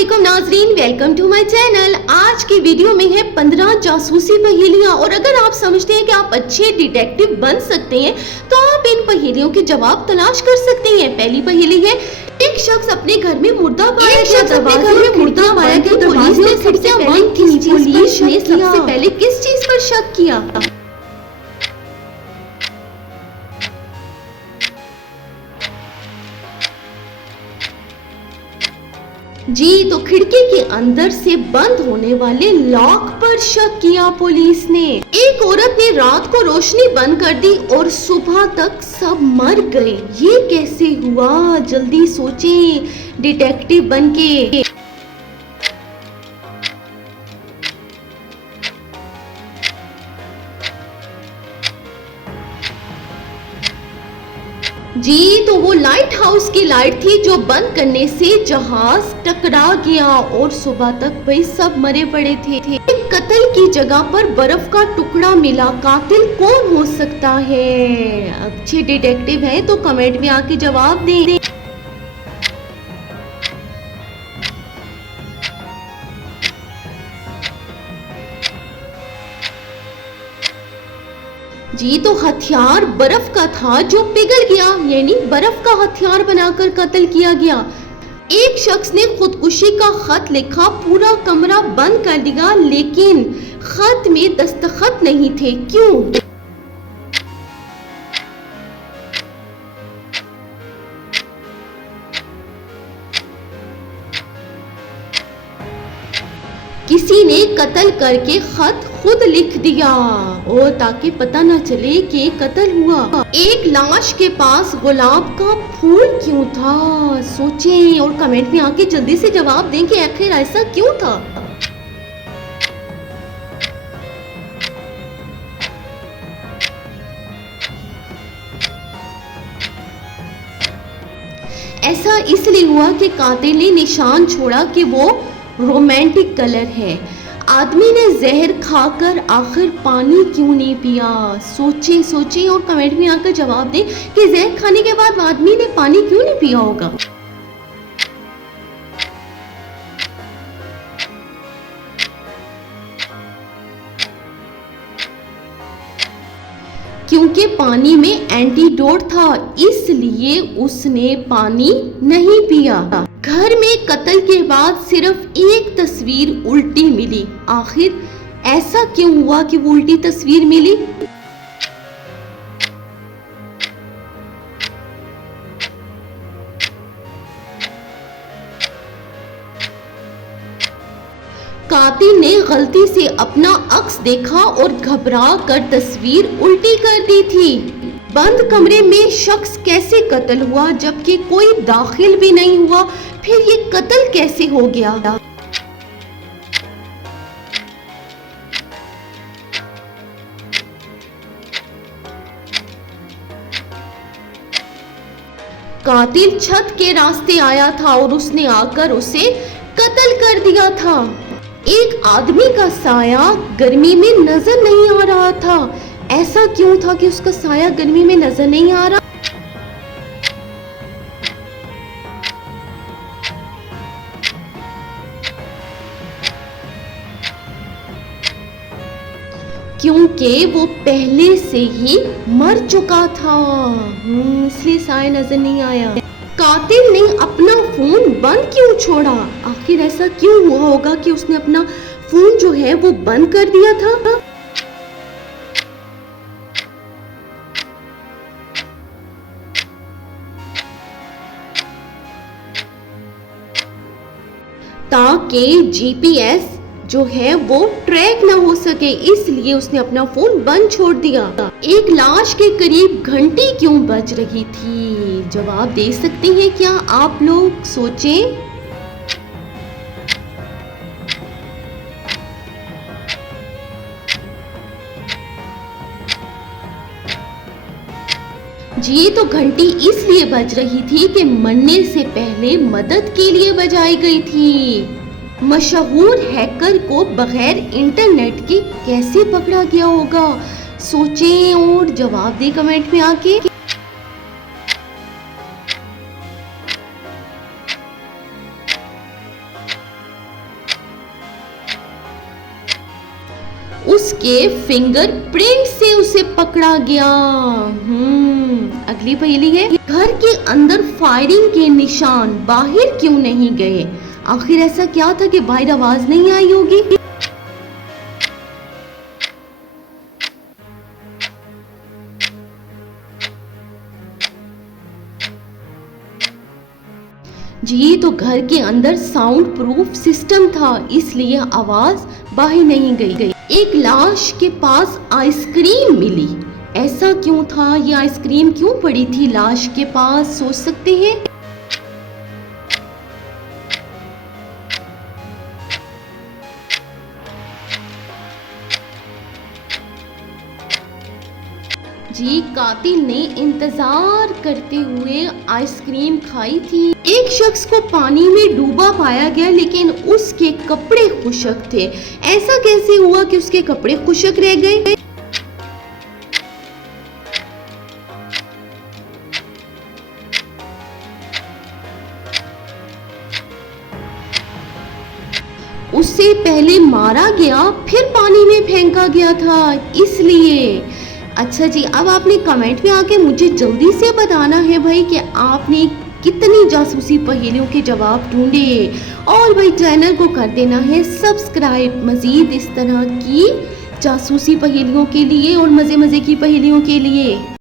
अस्सलामुअलैकुम नाजरीन, welcome to my channel. आज की वीडियो में है 15 जासूसी पहेलियां और अगर आप समझते हैं कि आप अच्छे डिटेक्टिव बन सकते हैं तो आप इन पहेलियों के जवाब तलाश कर सकते हैं। पहली पहेली है, एक शख्स अपने घर में मुर्दा पाया गया। पुलिस ने सबसे पहले किस चीज पर शक किया? जी तो खिड़की के अंदर से बंद होने वाले लॉक पर शक किया पुलिस ने। एक औरत ने रात को रोशनी बंद कर दी और सुबह तक सब मर गए। ये कैसे हुआ? जल्दी सोचें डिटेक्टिव बनके। जी तो वो लाइट हाउस की लाइट थी जो बंद करने से जहाज टकरा गया और सुबह तक वही सब मरे पड़े थे। एक कत्ल की जगह पर बर्फ का टुकड़ा मिला। कातिल कौन हो सकता है? अच्छे डिटेक्टिव हैं तो कमेंट में आके जवाब दें। जी तो हथियार बर्फ का था जो पिघल गया, यानी बर्फ का हथियार बनाकर कत्ल किया गया। एक शख्स ने खुदकुशी का खत लिखा, पूरा कमरा बंद कर दिया लेकिन खत में दस्तखत नहीं थे। क्यों? किसी ने कत्ल करके खत खुद लिख दिया और ताकि पता न चले कि कत्ल हुआ। एक लाश के पास गुलाब का फूल क्यों था? सोचें और कमेंट में आके जल्दी से जवाब दें कि आखिर ऐसा क्यों था। ऐसा इसलिए हुआ कि कातिल ने निशान छोड़ा कि वो रोमांटिक कलर है। आदमी ने जहर खाकर आखिर पानी क्यों नहीं पिया? सोचें और कमेंट में आकर जवाब दें कि जहर खाने के बाद आदमी ने पानी क्यों नहीं पिया होगा। क्योंकि पानी में एंटीडोट था इसलिए उसने पानी नहीं पिया। घर में कत्ल के बाद सिर्फ एक तस्वीर उल्टी मिली। आखिर ऐसा क्यों हुआ कि वो उल्टी तस्वीर मिली? कातिल ने गलती से अपना अक्स देखा और घबरा कर तस्वीर उल्टी कर दी थी। बंद कमरे में शख्स कैसे कत्ल हुआ जबकि कोई दाखिल भी नहीं हुआ? फिर ये कत्ल कैसे हो गया? कातिल छत के रास्ते आया था और उसने आकर उसे कत्ल कर दिया था। एक आदमी का साया गर्मी में नजर नहीं आ रहा था। ऐसा क्यों था कि उसका साया गर्मी में नजर नहीं आ रहा? क्योंकि वो पहले से ही मर चुका था, इसलिए साया नजर नहीं आया। कातिल ने अपना फोन बंद क्यों छोड़ा? आखिर ऐसा क्यों हुआ होगा कि उसने अपना फोन जो है वो बंद कर दिया था? ताकि जीपीएस जो है वो ट्रैक ना हो सके, इसलिए उसने अपना फोन बंद छोड़ दिया। एक लाश के करीब घंटी क्यों बज रही थी? जवाब दे सकते हैं क्या आप लोग? सोचें। जी तो घंटी इसलिए बज रही थी कि मरने से पहले मदद के लिए बजाई गई थी। मशहूर हैकर को बगैर इंटरनेट के कैसे पकड़ा गया होगा? सोचें और जवाब दें कमेंट में आके। उसके फिंगरप्रिंट से उसे पकड़ा गया। अगली पहेली है, घर के अंदर फायरिंग के निशान बाहर क्यों नहीं गए? आखिर ऐसा क्या था कि बाहर आवाज नहीं आई होगी? जी, तो घर के अंदर साउंड प्रूफ सिस्टम था, इसलिए आवाज बाहर नहीं गई। एक लाश के पास आइसक्रीम मिली, ऐसा क्यों था? ये आइसक्रीम क्यों पड़ी थी लाश के पास? सोच सकते हैं। जी, कातिल ने इंतजार करते हुए आइसक्रीम खाई थी। एक शख्स को पानी में डूबा पाया गया, लेकिन उसके कपड़े खुशक थे। ऐसा कैसे हुआ कि उसके कपड़े खुशक रह गए? उससे पहले मारा गया, फिर पानी में फेंका गया था, इसलिए। अच्छा जी, अब आपने कमेंट में आके मुझे जल्दी से बताना है भाई कि आपने कितनी जासूसी पहेलियों के जवाब ढूंढे, और भाई चैनल को कर देना है सब्सक्राइब मज़ीद इस तरह की जासूसी पहेलियों के लिए और मज़े मज़े की पहेलियों के लिए।